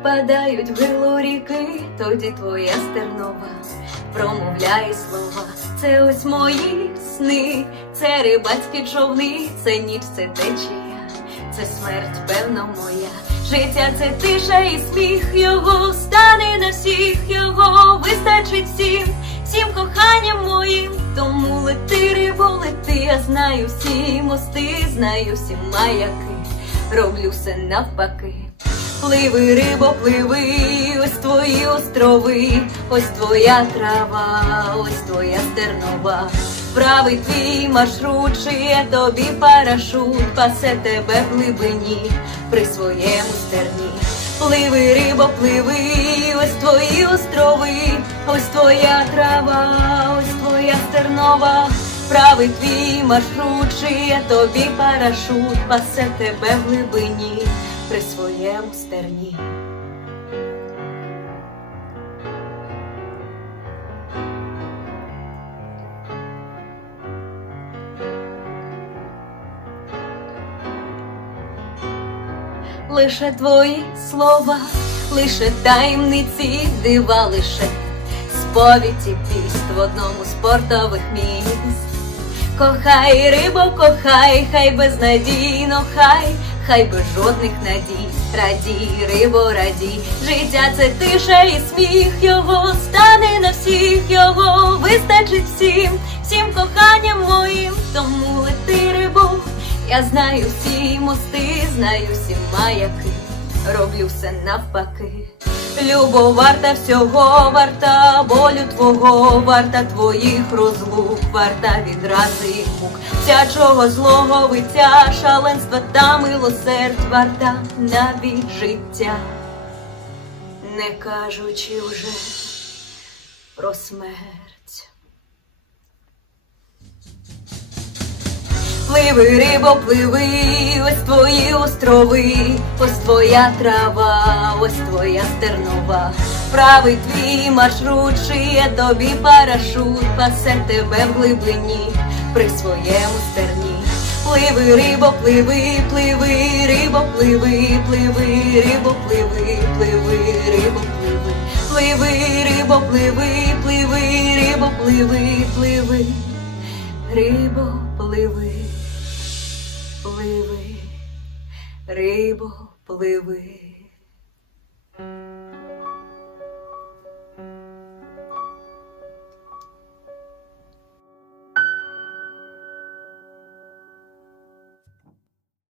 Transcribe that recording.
впадають в гирло ріки, тоді твоя стернова промовляє слова. Це ось мої сни, це рибацькі човни, це ніч, це течія, це смерть, певно, моя. Життя це тиша і сміх його стане на всіх, його вистачить всім, всім коханням моїм. Тому лети, рибо, лети, я знаю всі мости, знаю всі маяки, роблю все навпаки. Пливи, рибо, пливи, ось твої острови, ось твоя трава, ось твоя стернова. Правий твій маршрут, шиє тобі парашут, пасе тебе в глибині при своєму стерні. Пливи, рибо, пливи, ось твої острови, ось твоя трава, ось твоя стернова. Правий твій маршрут, шиє тобі парашут, пасе тебе в глибині при своєму стерні. Лише твої слова, лише таємниці, дива лише сповіді піст в одному з портових міст. Кохай, рибо, кохай, хай безнадійно, хай, хай без жодних надій, радій, рибо, радій, життя це тиша і сміх. Його стане на всіх, його вистачить всім, всім коханням моїм, тому лети, рибо, я знаю всі мости, знаю всі маяки, роблю все навпаки. Любов варта всього, варта болю твого, варта твоїх розлук, варта відрази і мук, всячого злого виття, шаленства та милосердь, варта навіть життя, не кажучи вже про смерть. Пливи, рибо, пливи, ось твої острови, ось твоя трава, ось твоя стернова. Правий твій маршрут, шиє тобі парашут, пасе тебе в глибині при своєму стерні. Пливи, рибо, пливи, пливи, рибо, пливи, пливи, рибо, пливи, пливи, рибо, пливи, пливи, рибо, пливи, пливи, рибо, пливи, пливи, рибо, пливи, пливи, рибо, пливи.